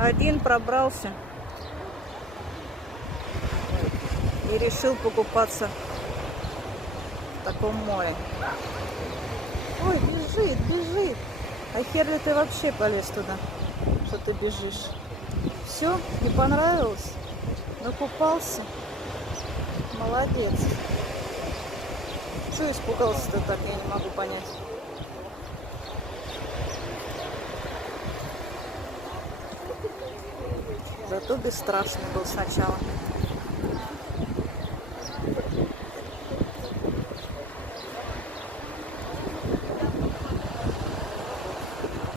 Один пробрался и решил покупаться в таком море. Ой, бежит, бежит. А хер ли ты вообще полез туда, что ты бежишь? Все, не понравилось? Накупался? Молодец. Чего испугался-то так, я не могу понять. Зато бесстрашный был сначала.